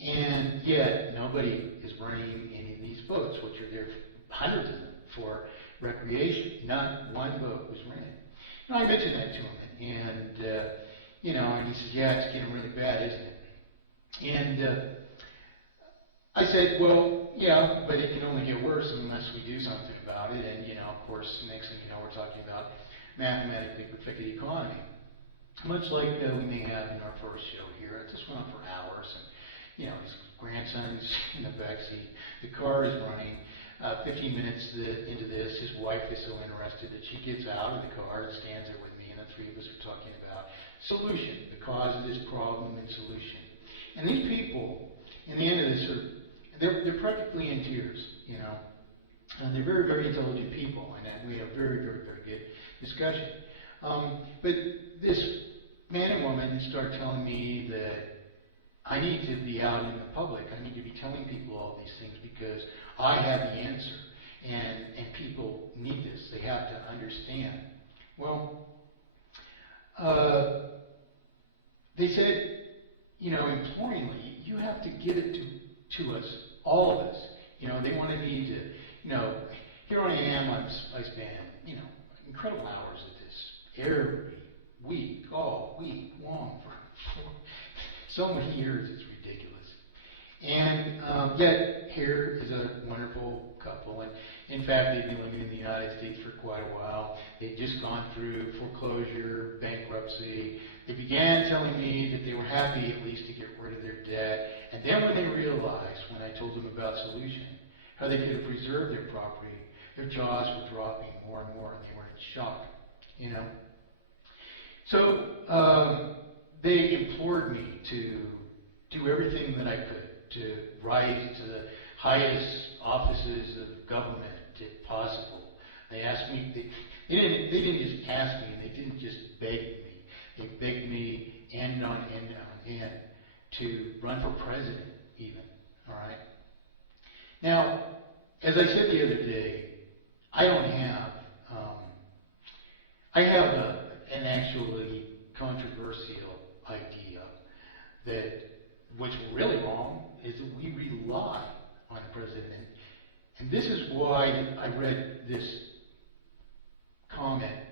And yet, nobody is running any of these boats, which are there hundreds of them for recreation. Not one boat was rented. And I mentioned that to him, and you know, and he says, "Yeah, it's getting really bad, isn't it?" And I said, "Well, yeah, but it can only get worse unless we do something about it." And you know, of course, next thing you know, we're talking about mathematically perfected economy, much like we may have in our first show here. It just went on for hours, and you know, his grandson's in the backseat. The car is running. 15 minutes into this, his wife is so interested that she gets out of the car and stands there with me, and the three of us are talking about solution, the cause of this problem and solution. And these people, in the end of this, they're practically in tears, you know. And they're very, very intelligent people, and we had a very, very, very good discussion. But this man and woman started telling me that I need to be out in the public. I need to be telling people all these things because I have the answer, and people need this. They have to understand. Well, they said, you know, imploringly, you have to give it to us, all of us. You know, they wanted me to, you know, here I am, I spend, you know, incredible hours at this every week, all week long for so many years, it's ridiculous. And yet, here is a wonderful couple. And in fact, they've been living in the United States for quite a while. They'd just gone through foreclosure, bankruptcy. They began telling me that they were happy at least to get rid of their debt. And then when they realized, when I told them about solution, how they could have preserved their property, their jaws were dropping more and more, and they were in shock, you know. So they implored me to do everything that I could to rise to the highest offices of government if possible. They asked me, they didn't just ask me, and they didn't just beg me. They begged me end on end on end to run for president even, all right? Now, as I said the other day, I don't have, I have an actually controversial idea that what's really wrong is that we rely on the president. And this is why I read this comment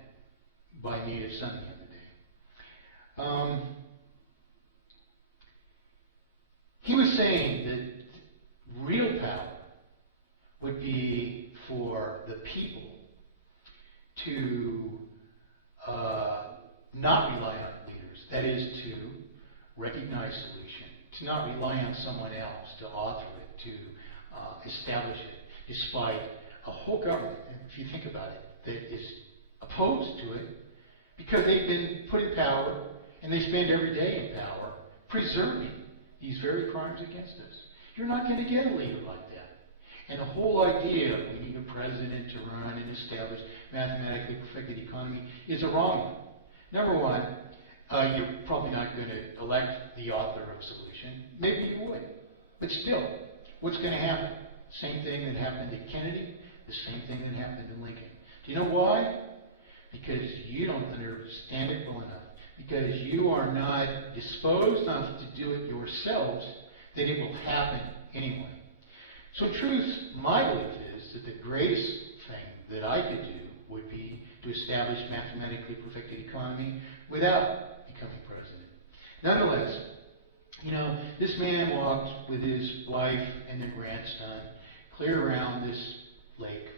by Native Son the other day. He was saying that real power would be for the people to not rely on leaders. That is to recognize solution, to not rely on someone else to author it, to establish it, despite a whole government, if you think about it, that is opposed to it because they've been put in power and they spend every day in power preserving these very crimes against us. You're not going to get a leader like that. And the whole idea of we need a president to run and establish mathematically perfected economy is a wrong one. Number one, you're probably not going to elect the author of solution. Maybe you would. But still, what's going to happen? Same thing that happened to Kennedy, the same thing that happened to Lincoln. Do you know why? Because you don't understand it well enough. Because you are not disposed enough to do it yourselves, that it will happen anyway. So in truth, my belief is that the greatest thing that I could do would be to establish mathematically perfected economy without becoming president. Nonetheless, you know, this man walked with his wife and their grandson clear around this lake,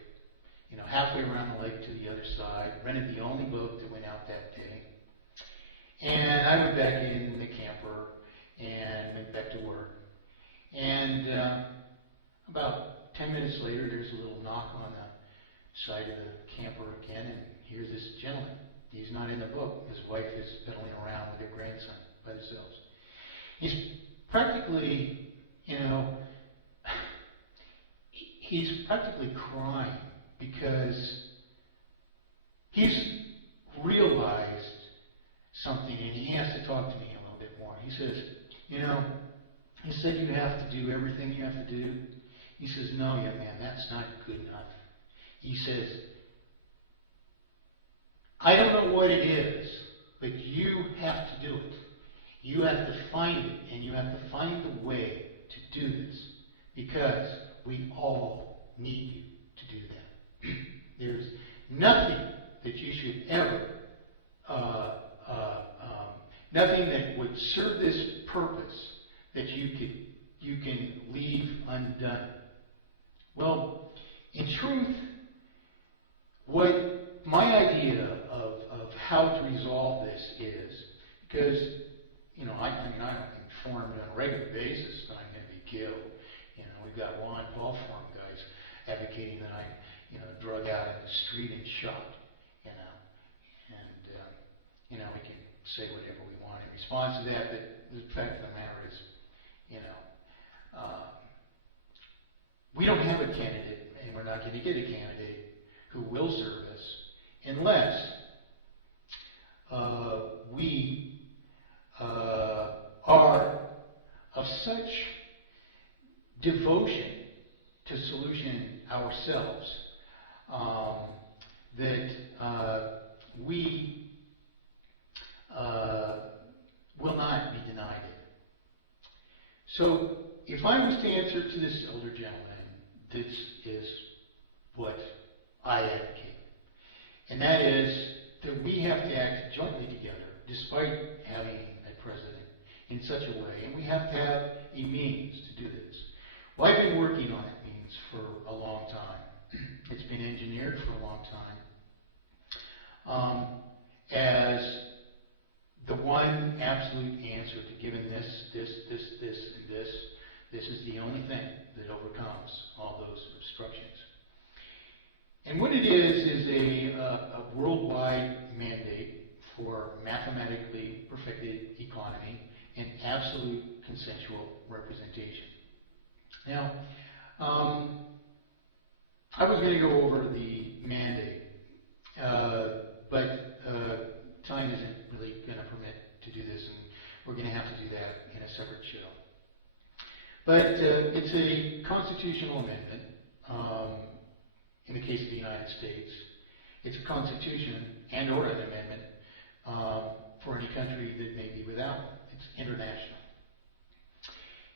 you know, halfway around the lake to the other side, rented the only boat that went out that day. And I went back in the camper and went back to work. And about 10 minutes later, there's a little knock on the side of the camper again, and here's this gentleman. He's not in the boat. His wife is pedaling around with her grandson by themselves. He's practically, you know, he's practically crying because he's realized something, and he has to talk to me a little bit more. He says, you know, he said you have to do everything you have to do. He says, no, young man, that's not good enough. He says, I don't know what it is, but you have to do it. You have to find it, and you have to find the way to do this, because we all need you to do that. There's nothing that you should ever, nothing that would serve this purpose that you can leave undone. Well, in truth, what my idea of how to resolve this is, because I don't inform on a regular basis that I'm going to be killed. We've got law and law firm guys advocating that I'm drug out in the street and shot. And we can say whatever we want in response to that, but the fact of the matter is, we don't have a candidate, and we're not going to get a candidate who will serve us unless we are of such devotion to solution ourselves that we will not be denied it. So, if I was to answer to this elder gentleman, this is what I advocate. And that is that we have to act jointly together, despite having a president, in such a way, and we have to have a means to do this. Well, I've been working on that means for a long time. It's been engineered for a long time as the one absolute answer to given this, and this. This is the only thing that overcomes all those obstructions. And what it is a worldwide mandate for mathematically perfected economy and absolute consensual representation. Now, I was going to go over the mandate, but time isn't really going to permit to do this, and we're going to have to do that in a separate show. But it's a constitutional amendment. In the case of the United States, it's a constitution and/or an amendment for any country that may be without one. It's international.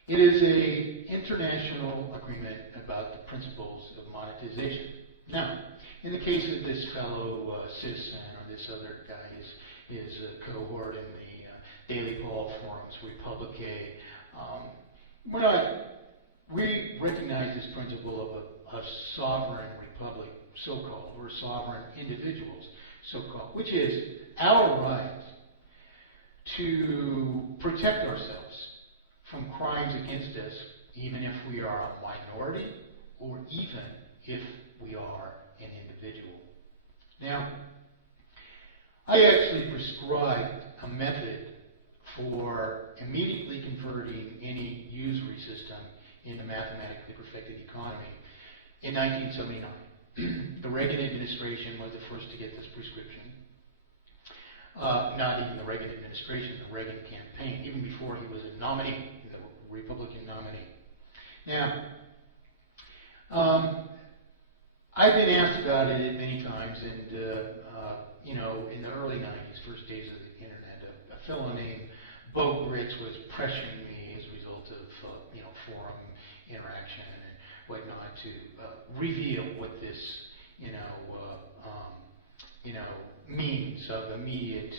It is an international agreement about the principles of monetization. Now, in the case of this fellow citizen or this other guy, his cohort in the Daily Paul Forums, Republique, we recognize this principle of a sovereign republic, so-called, or sovereign individuals, so-called, which is our right to protect ourselves from crimes against us, even if we are a minority, or even if we are an individual. Now, I actually prescribed a method for immediately converting any usury system into mathematically perfected economy in 1979. The Reagan administration was the first to get this prescription. Not even the Reagan administration, the Reagan campaign, even before he was a nominee, the Republican nominee. Now, I've been asked about it many times, and in the early 90s, first days of the internet, a fellow named Bo Gritz was pressuring me as a result of forum interaction and whatnot to reveal what this means of immediate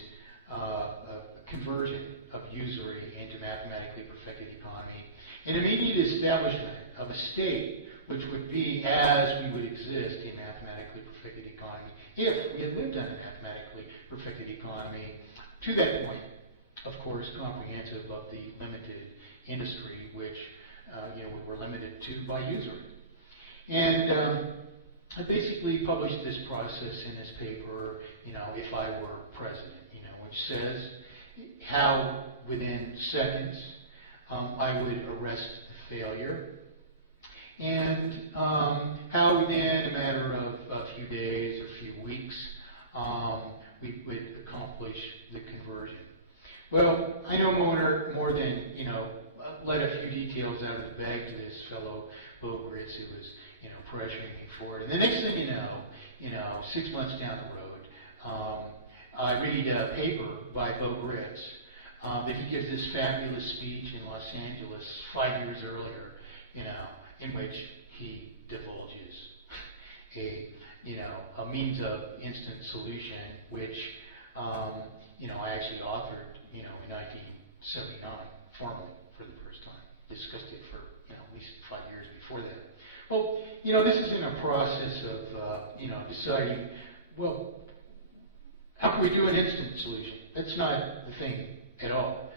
conversion of usury into mathematically perfected economy, an immediate establishment of a state which would be as we would exist in mathematically perfected economy if we had lived under mathematically perfected economy, to that point, of course, comprehensive of the limited industry which we were limited to by usury. And I basically published this process in this paper, if I were president, which says how within seconds I would arrest the failure, and how within a matter of a few days or a few weeks we would accomplish the conversion. Well, I know more than, let a few details out of the bag to this fellow Bo Gritz who was, pressuring me for it. And the next thing you know, 6 months down the road, I read a paper by Bo Gritz that he gives this fabulous speech in Los Angeles 5 years earlier, in which he divulges a means of instant solution, which, I actually authored, in 1979, formally for the first time. Discussed it for, at least 5 years before that. Well, this is in a process of, deciding, well, how can we do an instant solution? That's not the thing at all.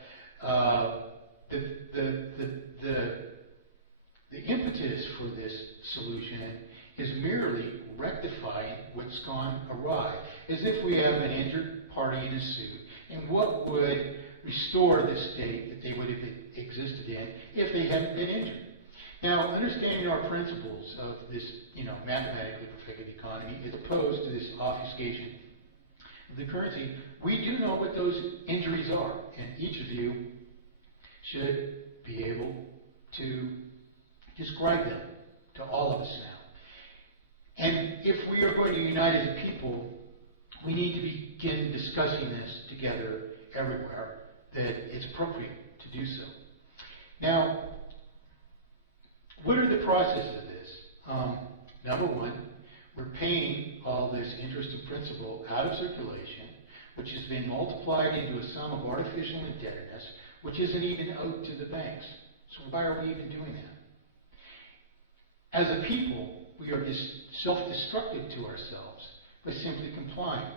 The impetus for this solution is merely rectifying what's gone awry, as if we have an injured party in a suit, and what would restore the state that they would have existed in if they hadn't been injured. Now, understanding our principles of this, mathematically perfected economy, as opposed to this obfuscation of the currency, we do know what those injuries are, and each of you should be able to describe them to all of us now. And if we are going to unite as a people, we need to begin discussing this together everywhere that it's appropriate to do so. Now, what are the processes of this? Number one, we're paying all this interest and principal out of circulation, which has been multiplied into a sum of artificial indebtedness, which isn't even owed to the banks. So why are we even doing that? As a people, we are just self-destructive to ourselves by simply complying.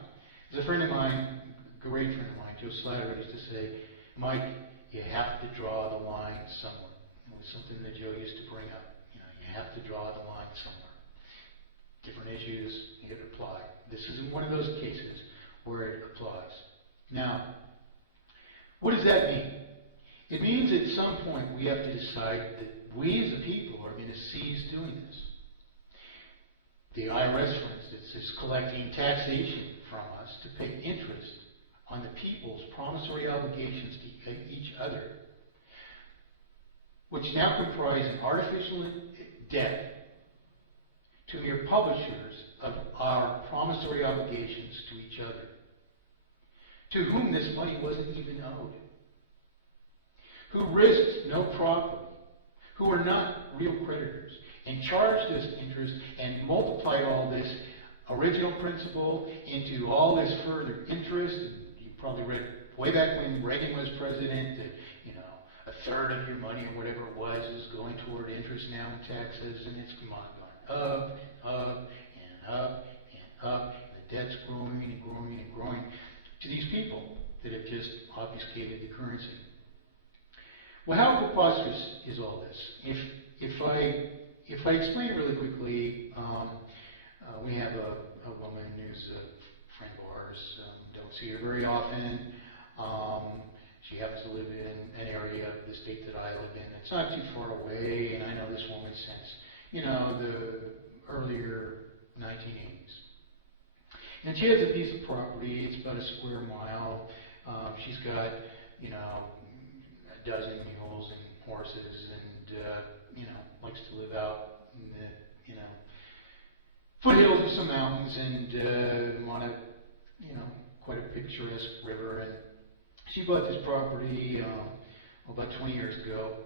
As a friend of mine, a great friend of mine, Joe Slatter, used to say, Mike, you have to draw the line somewhere. It was something that Joe used to bring up. You have to draw the line somewhere. Different issues, it apply. This isn't one of those cases where it applies. Now, what does that mean? It means at some point we have to decide that we as a people are going to cease doing this. The IRS, for instance, is collecting taxation from us to pay interest on the people's promissory obligations to each other, which now comprise an artificial debt to mere publishers of our promissory obligations to each other, to whom this money wasn't even owed, who risked no property, who are not real creditors, and charged us interest and multiplied all this original principal into all this further interest. You probably read way back when Reagan was president that, a third of your money or whatever it was is going toward interest now in taxes, and it's gone up and up and up and up, and the debt's growing and growing and growing to these people that have just obfuscated the currency. Well, how preposterous is all this? If I explain really quickly, we have a woman who's a friend of ours. Don't see her very often. She happens to live in an area of the state that I live in. It's not too far away, and I know this woman since, the earlier 1980s. And she has a piece of property. It's about a square mile. She's got, a dozen mules and horses, and, likes to live out in the, foothills of some mountains, and on a, quite a picturesque river. And she bought this property about 20 years ago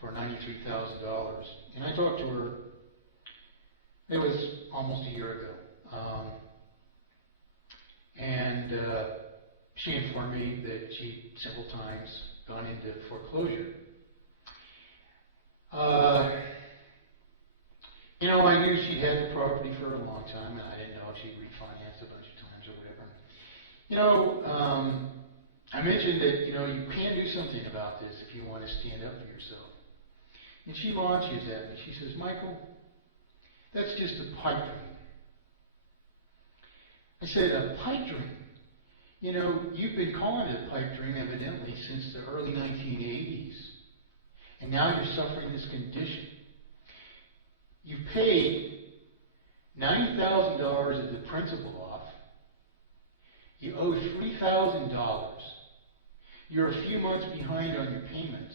for $93,000. And I talked to her, it was almost a year ago. And she informed me that she'd several times gone into foreclosure. I knew she had the property for a long time, and I didn't know if she'd refinanced a bunch of times or whatever. I mentioned that, you can do something about this if you want to stand up for yourself. And she launches at me. She says, Michael, that's just a pipe dream. I said, a pipe dream? You've been calling it a pipe dream evidently since the early 1980s. And now you're suffering this condition. You paid $90,000 of the principal off. You owe $3,000. You're a few months behind on your payments.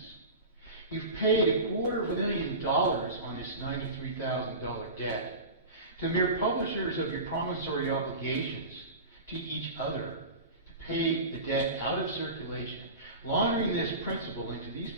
You've paid $250,000 on this $93,000 debt to mere publishers of your promissory obligations to each other, to pay the debt out of circulation, laundering this principal into these people.